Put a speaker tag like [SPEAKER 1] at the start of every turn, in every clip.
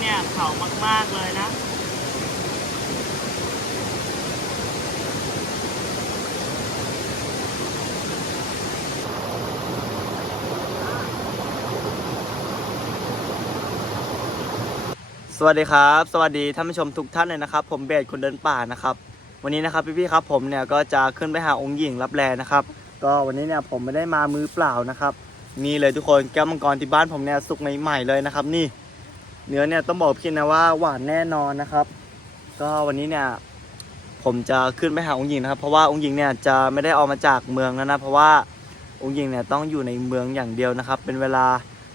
[SPEAKER 1] เนี่ยเขามาก ๆ เลยนะ สวัสดีครับ สวัสดีท่านผู้ชมทุกท่านเลยนะครับ ผมเบสคนเดินป่านะครับ วันนี้นะครับพี่ๆครับผมเนี่ยก็จะขึ้นไปหาองค์หญิงรับแลนะครับ ก็วันนี้เนี่ยผมไม่ได้มามือเปล่านะครับนี่เลยทุกคนแก้วมังกรที่บ้านผมเนี่ยสุกใหม่ๆเลยนะครับ นี่ เนื้อเนี่ยต้องบอกพี่นะว่าหวานแน่นอนนะครับ ก็วันนี้เนี่ยผมจะขึ้นไปหาองค์หญิงนะครับ เพราะว่าองค์หญิงเนี่ยจะไม่ได้ออกมาจากเมืองแล้วนะ เพราะว่าองค์หญิงเนี่ยต้องอยู่ในเมืองอย่างเดียวนะครับ เป็นเวลา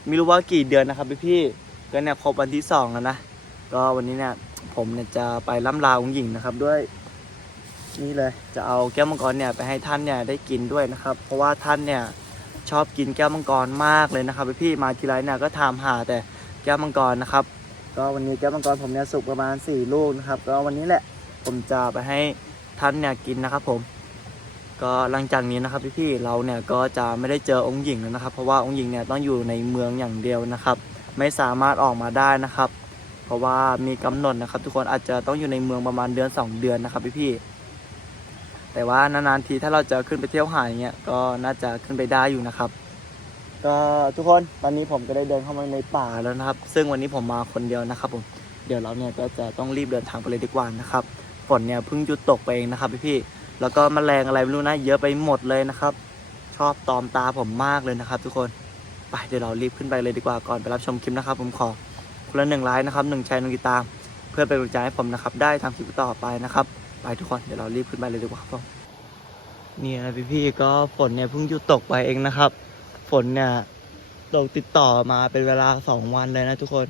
[SPEAKER 1] ไม่รู้ว่ากี่เดือนนะครับพี่ๆก็เนี่ยครบวันที่สองแล้วนะก็วันนี้เนี่ยผมเนี่ยจะไปล่ำลาองค์หญิงนะครับด้วยนี่เลยจะเอาแก้วมังกรเนี่ยไปให้ท่านเนี่ยได้กินด้วยนะครับ เพราะว่าท่านเนี่ยชอบกินแก้วมังกรมากเลยนะครับพี่ๆมาทีไรเนี่ยก็ถามหาแต่ แก้วมังกรนะครับ ก็วันนี้แก้วมังกรผมเนี่ยสุกประมาณ 4 ลูกนะครับ ก็วันนี้แหละผมจะไปให้ท่านเนี่ยกินนะครับ ผม ก็หลังจากนี้นะครับพี่ๆเราเนี่ยก็จะไม่ได้เจอองค์หญิงแล้วนะครับ เพราะว่าองค์หญิงเนี่ยต้องอยู่ในเมืองอย่างเดียวนะครับ ไม่สามารถออกมาได้นะครับ เพราะว่ามีกำหนดนะครับ ทุกคนอาจจะต้องอยู่ในเมืองประมาณเดือน 2 เดือนนะครับพี่ๆแต่ว่านานๆทีถ้าเราจะขึ้นไปเที่ยวหาอย่างเงี้ยก็น่าจะขึ้นไปได้อยู่นะครับ ก็ทุกคนตอนนี้ผมก็ได้เดินเข้ามาในป่าแล้วนะครับ ซึ่งวันนี้ผมมาคนเดียวนะครับผมเดี๋ยวเราเนี่ยก็จะต้องรีบเดินทางไปเลยดีกว่านะครับฝนเนี่ยเพิ่งหยุดตกไปเองนะครับพี่ๆแล้วก็แมลงอะไรไม่รู้นะเยอะไปหมดเลยนะครับ ชอบตอมตาผมมากเลยนะครับ ทุกคนไปเดี๋ยวเรารีบขึ้นไปเลยดีกว่าก่อนไปรับชมคลิปนะครับ ผมขอคนละหนึ่งไลค์นะครับหนึ่งแชร์หนึ่งติดตาม เพื่อเป็นกำลังใจให้ผมนะครับ ได้ทำคลิปต่อไปนะครับไปทุกคนเดี๋ยวเรารีบขึ้นไปเลยดีกว่าครับผมนี่นะพี่พี่ๆก็ฝนเนี่ยเพิ่งหยุดตกไปเองนะครับ นเนี่ยตกติดต่อมาเป็นเวลาสองวันเลยนะทุกคน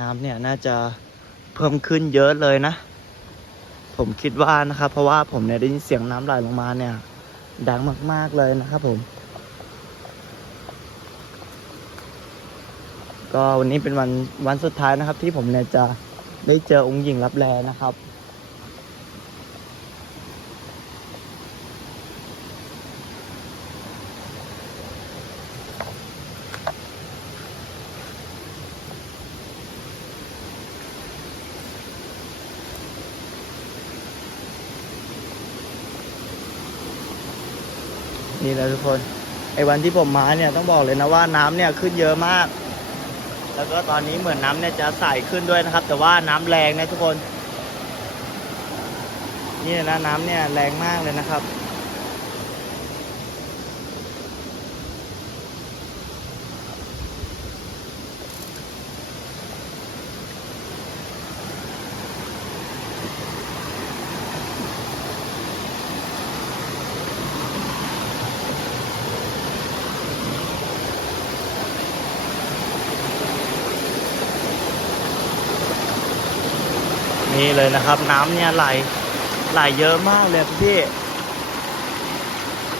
[SPEAKER 1] น้ำเนี่ยน่าจะเพิ่มขึ้นเยอะเลยนะ ผมคิดว่านะครับ เพราะว่าผมเนี่ยได้ยินเสียงน้ำไหลลงมาเนี่ย ดังมาก ๆเลยนะครับผม ก็วันนี้เป็นวันวันสุดท้ายนะครับ ที่ผมเนี่ยจะได้เจอองค์หญิงรับแลนะครับ นี่แหละทุกคนไอ้วันที่ผมมาเนี่ยต้องบอกเลยนะว่าน้ำเนี่ยขึ้นเยอะมาก แล้วก็ตอนนี้เหมือนน้ำเนี่ยจะใสขึ้นด้วยนะครับ แต่ว่าน้ำแรงนะทุกคน นี่นะน้ำเนี่ยแรงมากเลยนะครับ เลยนะครับ น้ำเนี่ยไหลไหลเยอะมากเลยพี่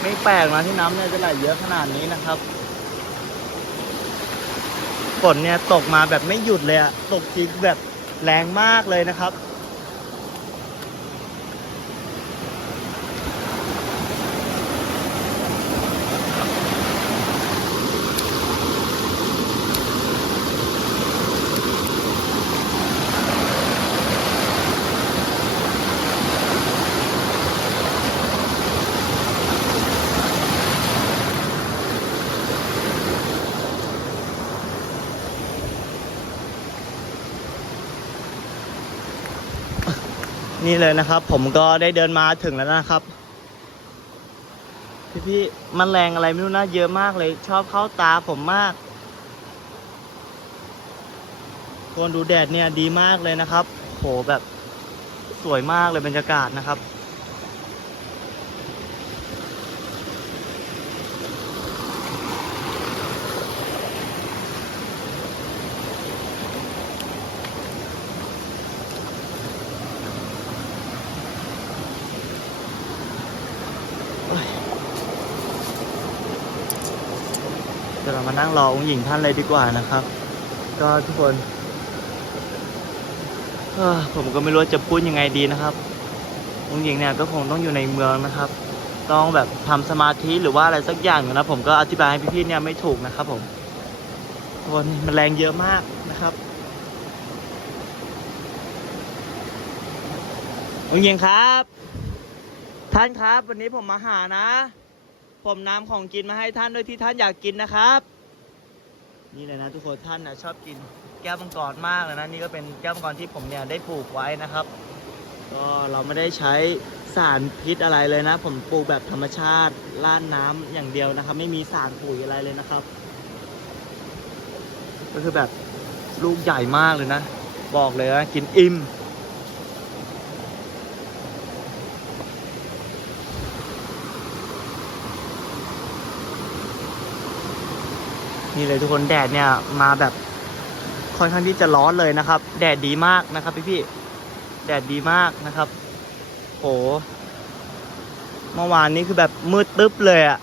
[SPEAKER 1] ไม่แปลกนะที่น้ำเนี่ยจะไหลเยอะขนาดนี้นะครับฝนเนี่ยตกมาแบบไม่หยุดเลยอะตกจริงแบบแรงมากเลยนะครับ นี่เลยนะครับ ผมก็ได้เดินมาถึงแล้วนะครับ พี่พี่ๆมันแรงอะไรไม่รู้นะเยอะมากเลย ชอบเข้าตาผมมากคนดูแดดเนี่ยดีมากเลยนะครับ โหแบบสวยมากเลยบรรยากาศนะครับ นั่งรอองค์หญิงท่านเลยดีกว่านะครับ ก็ทุกคนผมก็ไม่รู้จะพูดยังไงดีนะครับองค์หญิงเนี่ยก็คงต้องอยู่ในเมืองนะครับ ต้องแบบทำสมาธิหรือว่าอะไรสักอย่างนะผมก็อธิบายให้พี่ๆเนี่ยไม่ถูกนะครับ ผมคนมันแรงเยอะมากนะครับองค์หญิงครับ ท่านครับ วันนี้ผมมาหานะ ผมนำของกินมาให้ท่านด้วยที่ท่านอยากกินนะครับ นี่เลยนะทุกคนท่านนะชอบกินแก้วมังกรมากเลยนะนี่ก็เป็นแก้วมังกรที่ผมเนี่ยได้ปลูกไว้นะครับ ก็เราไม่ได้ใช้สารพิษอะไรเลยนะ ผมปลูกแบบธรรมชาติล่านน้ำอย่างเดียวนะครับ ไม่มีสารปุ๋ยอะไรเลยนะครับ ก็คือแบบลูกใหญ่มากเลยนะ บอกเลยนะกินอิ่ม นี่เลยทุกคนแดดเนี่ยมาแบบค่อนข้างที่จะร้อนเลยนะครับ แดดดีมากนะครับพี่พี่แดดดีมากนะครับโหเมื่อวานนี้คือแบบมืดตึ๊บเลยอะ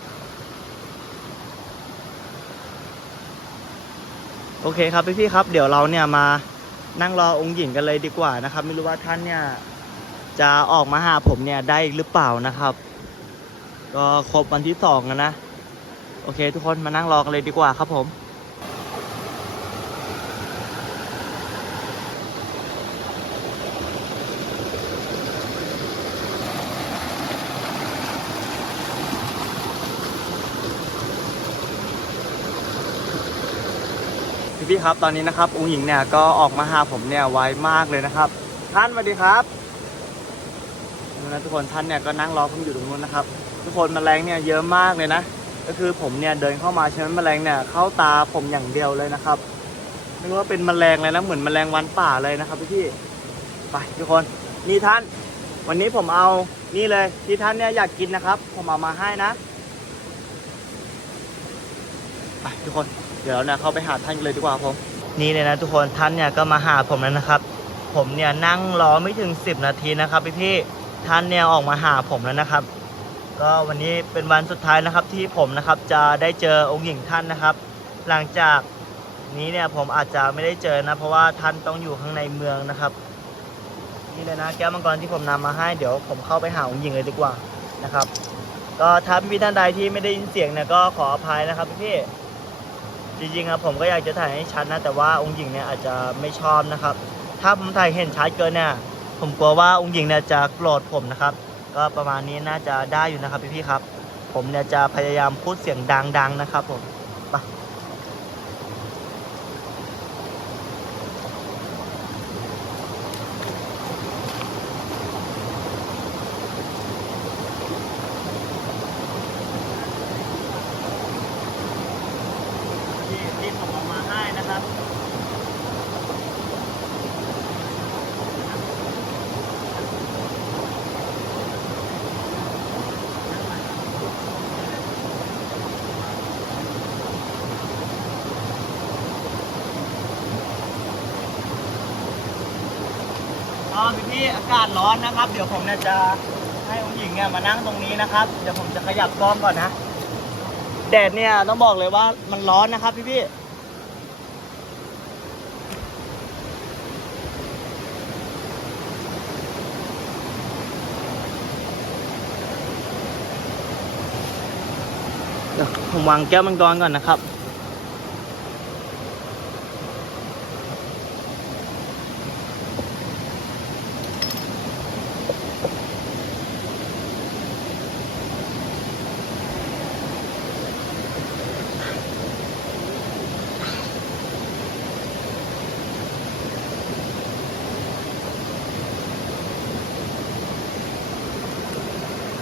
[SPEAKER 1] โอเคครับพี่พี่ครับ เดี๋ยวเราเนี่ยมานั่งรอองค์หญิงกันเลยดีกว่านะครับ ไม่รู้ว่าท่านเนี่ยจะออกมาหาผมเนี่ยได้อีกหรือเปล่านะครับ ก็ครบวันที่สองแล้วนะ โอเค ทุกคนมานั่งรอกันเลยดีกว่าครับผมพี่พี่ครับตอนนี้นะครับองค์หญิงเนี่ยก็ออกมาหาผมเนี่ยไวมากเลยนะครับ ท่านสวัสดีครับนะทุกคนท่านเนี่ยก็นั่งรอผมอยู่ตรงนู้นนะครับ ทุกคนมแมลงเนี่ยเยอะมากเลยนะ ก็คือผมเนี่ยเดินเข้ามาใช่ไหมแมลงเนี่ยเข้าตาผมอย่างเดียวเลยนะครับไม่รู้ว่าเป็นแมลงอะไรนะเหมือนแมลงวันป่าเลยนะครับพี่พี่ไปทุกคนนี่ท่าน วันนี้ผมเอานี่เลยที่ท่านเนี่ยอยากกินนะครับ ผมเอามาให้นะไปทุกคนเดี๋ยวเนี่ยเข้าไปหาท่านเลยดีกว่าผมนี่เลยนะทุกคนท่านเนี่ยก็มาหาผมแล้วนะครับ ผมเนี่ยนั่งรอไม่ถึง 10 นาทีนะครับพี่พี่ท่านเนี่ยออกมาหาผมแล้วนะครับ ก็วันนี้เป็นวันสุดท้ายนะครับที่ผมนะครับจะได้เจอองค์หญิงท่านนะครับ หลังจากนี้เนี่ยผมอาจจะไม่ได้เจอนะ เพราะว่าท่านต้องอยู่ข้างในเมืองนะครับ นี่เลยนะแก้วมังกรที่ผมนำมาให้เดี๋ยวผมเข้าไปหาองค์หญิงเลยดีกว่านะครับ ก็ถ้าพี่ๆท่านใดที่ไม่ได้ยินเสียงเนี่ยก็ขออภัยนะครับพี่ๆจริงๆครับผมก็อยากจะถ่ายให้ชัดนะ แต่ว่าองค์หญิงเนี่ยอาจจะไม่ชอบนะครับ ถ้าผมถ่ายเห็นชัดเกินเนี่ยผมกลัวว่าองค์หญิงเนี่ยจะโกรธผมนะครับ ก็ประมาณนี้น่าจะได้อยู่นะครับพี่ๆครับ ผมเนี่ยจะพยายามพูดเสียงดังๆนะครับผมไปที่ที่ผมเอามาให้นะครับ ก็พี่พี่ๆอากาศร้อนนะครับ เดี๋ยวผมเนี่ยจะให้องค์หญิงเนี่ยมานั่งตรงนี้นะครับ เดี๋ยวผมจะขยับกล้องก่อนนะ แดดเนี่ยต้องบอกเลยว่ามันร้อนนะครับพี่พี่ผมวางแก้วมังกรก่อนนะครับ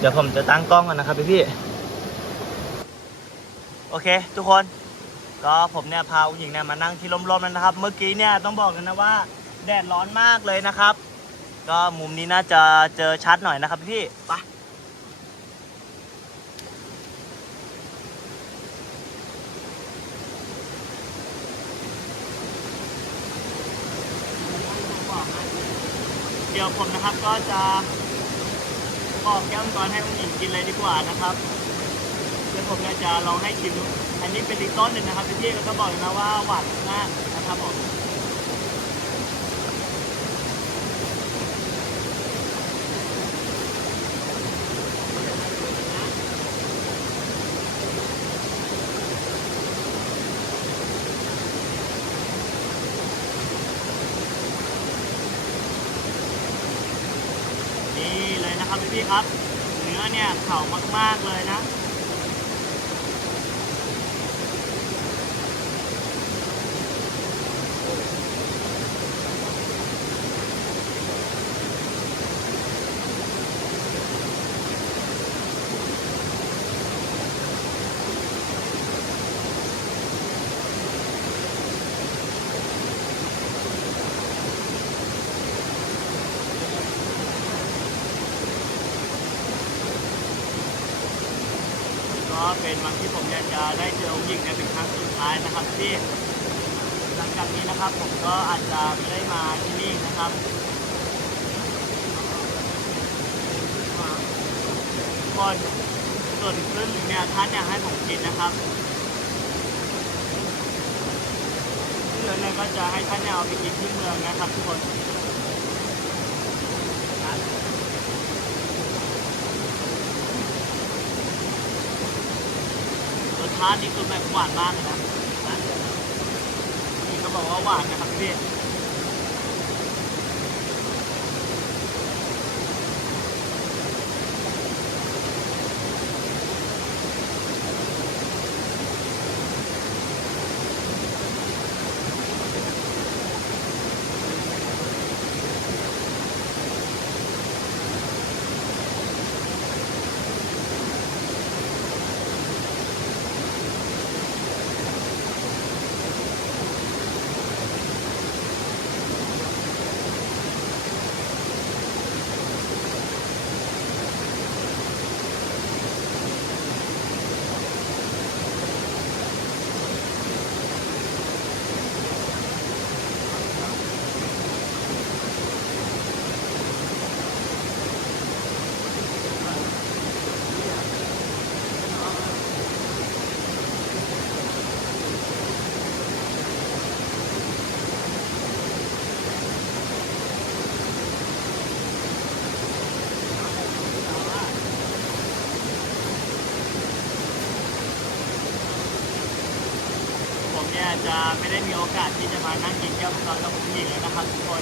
[SPEAKER 1] ดี๋ยวผมจะตั้งกล้องก่อนนะครับพี่พี่โอเค ทุกคนก็ผมเนี่ยพาผู้หญิงเนี่ยมานั่งที่ร่มๆแล้วนะครับ เมื่อกี้เนี่ยต้องบอกกันนะว่า แดดร้อนมากเลยนะครับ ก็มุมนี้น่าจะเจอชัดหน่อยนะครับพี่พี่ไปเดี๋ยวผมนะครับก็จะ บอกแก้วมังกรให้ผู้หญิงกินเลยดีกว่านะครับเดี๋ยวผมจะลองให้ชิมดูอันนี้เป็นอีกต้นหนึ่งนะครับพี่ๆแล้ก็บอกเลยนะว่าหวานมากนะครับผมน นะ ครับพี่ๆครับ เนื้อเนี่ยเข่ามากๆเลยนะ ก็ เป็นวันที่ผมอยากจะได้เจอองค์หญิงเนี่ยเป็นครั้งสุดท้ายนะครับที่หลังจากนี้นะครับ ผมก็อาจจะไม่ได้มาที่นี่นะครับคนส่วนครึ่งหนึ่งเนี่ยท่านเนี่ยให้ผมกินนะครับเหลือเนี่ยก็จะให้ท่านเนี่ยเอาไปกินที่เมืองนะครับทุกคน รสชาตินี่คือแบบหวานมากเลยนะนะนี่เขาบอกว่าหวานนะครับพี่ผมเนี่ยจะ ไม่ได้มีโอกาสที่จะมานั่งกินแก้วมังกรกับผู้หญิงแล้วนะครับทุกคน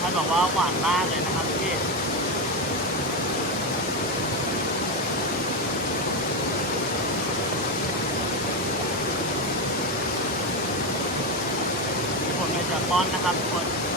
[SPEAKER 1] ท่าน บอกว่าหวานมากเลยนะครับพี่ผมจะป้อนนะครับทุกคน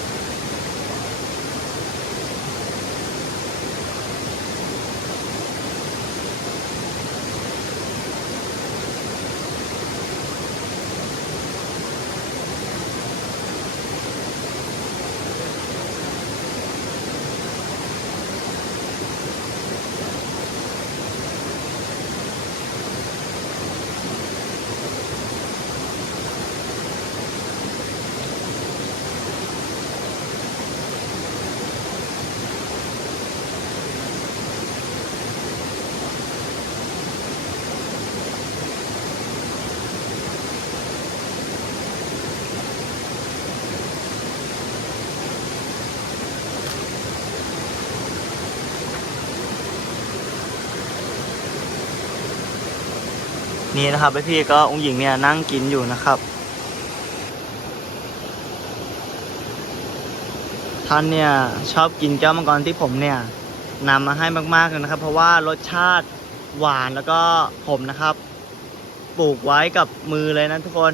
[SPEAKER 1] นี่นะครับพี่ก็องค์หญิงเนี่ยนั่งกินอยู่นะครับ ท่านเนี่ยชอบกินแก้วมังกรที่ผมเนี่ยนำมาให้มากๆเลยนะครับ เพราะว่ารสชาติหวานแล้วก็ผมนะครับ ปลูกไว้กับมือเลยนะทุกคน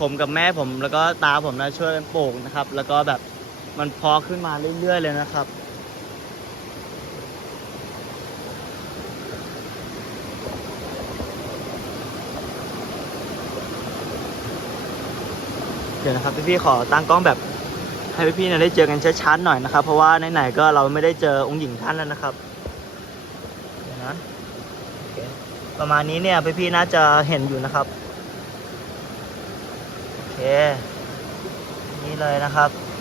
[SPEAKER 1] ผมกับแม่ผมแล้วก็ตาผมนะช่วยกันปลูกนะครับ แล้วก็แบบมันเพอขึ้นมาเรื่อยๆเลยนะครับ เดี๋ยวนะครับพี่ๆขอตั้งกล้องแบบให้พี่ๆเนี่ยได้เจอกันชัดๆหน่อยนะครับ เพราะว่าไหนๆก็เราไม่ได้เจอองค์หญิงท่านแล้วนะครับเดี๋ยวนะประมาณนี้เนี่ยพี่ๆน่าจะเห็นอยู่นะครับโอเคนี่เลยนะครับ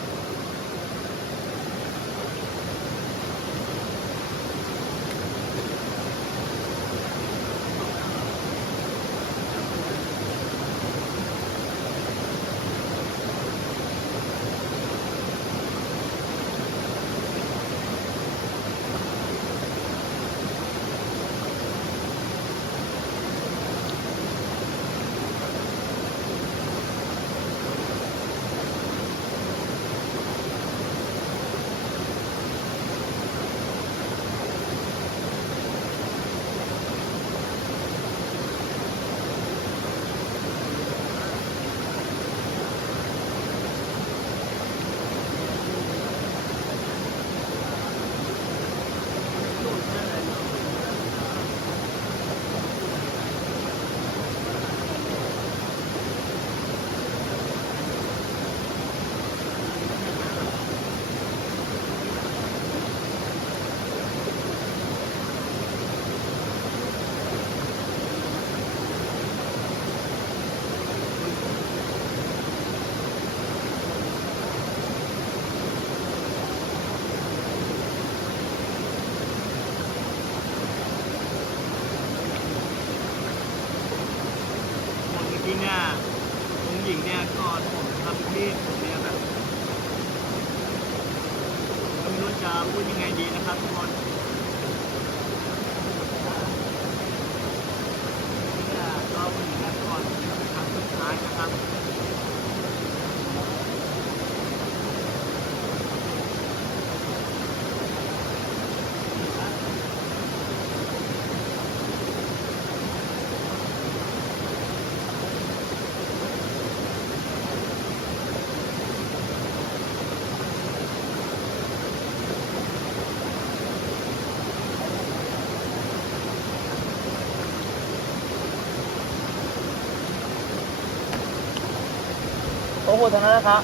[SPEAKER 1] โอ้โหทางนั้นนะครับ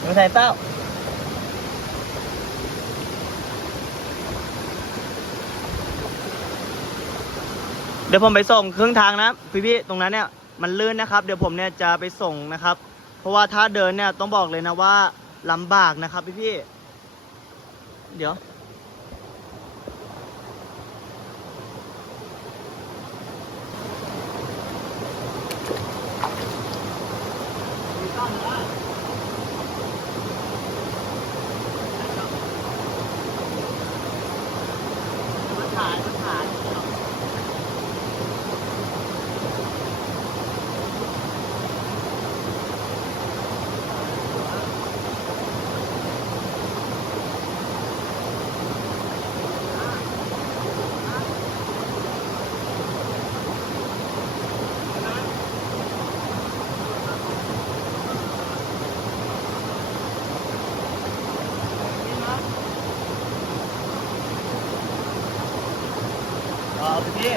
[SPEAKER 1] หนูใส่เต้าเดี๋ยวผมไปส่งครึ่งทางนะพี่พี่ตรงนั้นเนี่ยมันลื่นนะครับ เดี๋ยวผมเนี่ยจะไปส่งนะครับ เพราะว่าถ้าเดินเนี่ยต้องบอกเลยนะว่าลำบากนะครับพี่พี่เดี๋ยว มาถ่ายมาถ่ายเอาไปพี่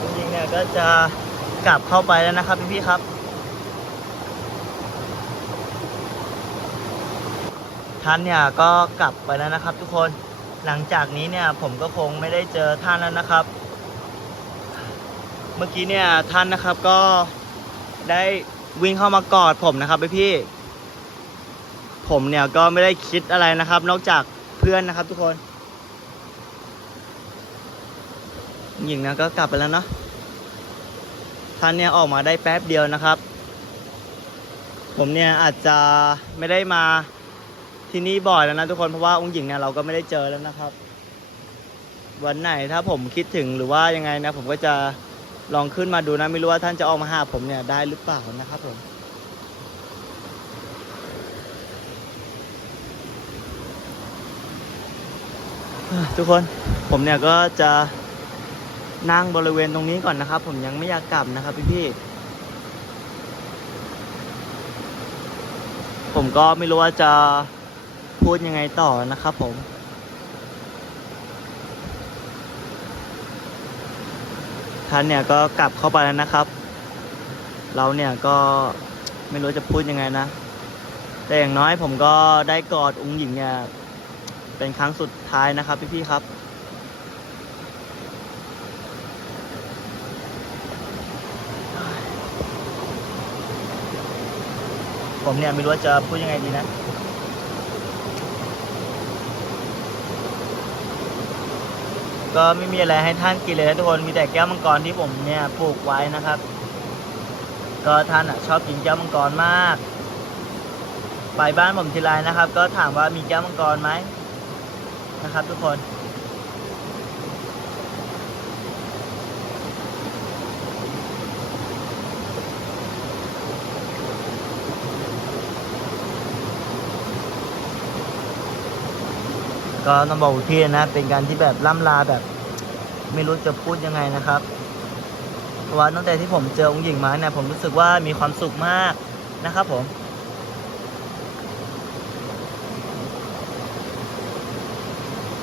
[SPEAKER 1] จริงๆเนี่ยก็ จะกลับเข้าไปแล้วนะครับพี่ๆครับ ท่านเนี่ยก็กลับไปแล้วนะครับ ทุกคนหลังจากนี้เนี่ยผมก็คงไม่ได้เจอท่านแล้วนะครับ เมื่อกี้เนี่ยท่านนะครับก็ได้วิ่งเข้ามากอดผมนะครับพี่ๆผมเนี่ยก็ไม่ได้คิดอะไรนะครับ นอกจากเพื่อนนะครับ ทุกคนหญิงนะก็กลับไปแล้วเนาะ ท่านเนี่ยออกมาได้แป๊บเดียวนะครับ ผมเนี่ยอาจจะไม่ได้มาที่นี่บ่อยแล้วนะทุกคนเพราะว่าองค์หญิงเนี่ยเราก็ไม่ได้เจอแล้วนะครับ วันไหนถ้าผมคิดถึงหรือว่ายังไงนะ ผมก็จะลองขึ้นมาดูนะไม่รู้ว่าท่านจะออกมาหาผมเนี่ยได้หรือเปล่านะครับผมทุกคนผมเนี่ยก็จะ นั่งบริเวณตรงนี้ก่อนนะครับ ผมยังไม่อยากกลับนะครับพี่พี่ผมก็ไม่รู้ว่าจะพูดยังไงต่อนะครับผม ท่านเนี่ยก็กลับเข้าไปแล้วนะครับ เราเนี่ยก็ไม่รู้จะพูดยังไงนะ แต่อย่างน้อยผมก็ได้กอดองค์หญิงเนี่ยเป็นครั้งสุดท้ายนะครับพี่พี่ๆครับ ผมเนี่ยไม่รู้ว่าจะพูดยังไงดีนะ ก็ไม่มีอะไรให้ท่านกินเลยนะทุกคน มีแต่แก้วมังกรที่ผมเนี่ยปลูกไว้นะครับ ก็ท่านอะชอบกินแก้วมังกรมาก ไปบ้านผมทีไรนะครับ ก็ถามว่ามีแก้วมังกรไหมนะครับ ทุกคน ก็ต้องบอกพี่นะ เป็นการที่แบบล่ำลาแบบ ไม่รู้จะพูดยังไงนะครับเพราะว่าตั้งแต่ที่ผมเจอองค์หญิงมาเนี่ยผมรู้สึกว่ามีความสุขมากนะครับผม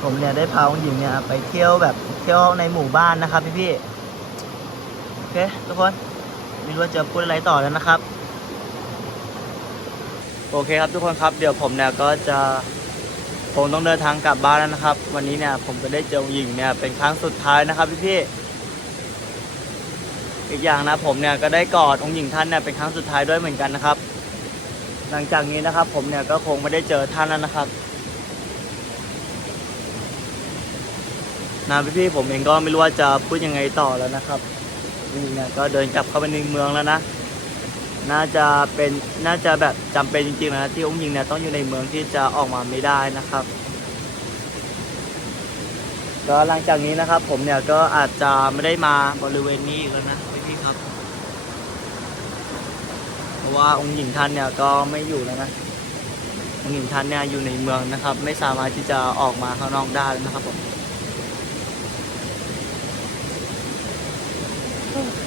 [SPEAKER 1] ผมเนี่ยได้พาองค์หญิงเนี่ยไปเที่ยวแบบเที่ยวในหมู่บ้านนะครับพี่พี่ๆโอเคทุกคนไม่รู้ว่าจะพูดอะไรต่อแล้วนะครับ โอเคครับทุกคนครับ เดี๋ยวผมเนี่ยก็จะ ผมต้องเดินทางกลับบ้านแล้วนะครับ วันนี้เนี่ยผมก็ได้เจอองค์หญิงเนี่ยเป็นครั้งสุดท้ายนะครับพี่พี่ๆอีกอย่างนะผมเนี่ยก็ได้กอดองค์หญิงท่านเนี่ยเป็นครั้งสุดท้ายด้วยเหมือนกันนะครับ หลังจากนี้นะครับ ผมเนี่ยก็คงไม่ได้เจอท่านแล้วนะครับนะพี่พี่ๆผมเองก็ไม่รู้ว่าจะพูดยังไงต่อแล้วนะครับองค์หญิงเนี่ยก็เดินกลับเข้าไปในเมืองแล้วนะ น่าจะเป็นน่าจะแบบจำเป็นจริงๆนะที่องค์หญิงเนี่ยต้องอยู่ในเมืองที่จะออกมาไม่ได้นะครับ ก็หลังจากนี้นะครับ ผมเนี่ยก็อาจจะไม่ได้มาบริเวณนี้อีกแล้วนะพี่ครับ เพราะว่าองค์หญิงท่านเนี่ยก็ไม่อยู่แล้วนะองค์หญิงท่านเนี่ยอยู่ในเมืองนะครับ ไม่สามารถที่จะออกมาข้างนอกได้นะครับผม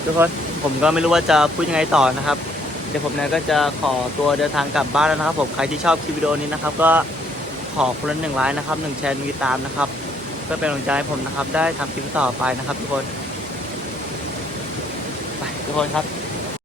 [SPEAKER 1] ทุกคนผมก็ไม่รู้ว่าจะพูดยังไงต่อนะครับ เดี๋ยวผมเนี่ยก็จะขอตัวเดินทางกลับบ้านแล้วนะครับ ผมใครที่ชอบคลิปวิดีโอนี้นะครับ ก็ขอคนละหนึ่งไลค์นะครับหนึ่งแชร์หนึ่งติดตามนะครับเพื่อเป็นกำลังใจให้ผมนะครับ ได้ทำคลิปต่อไปนะครับ ทุกคนไปทุกคนครับ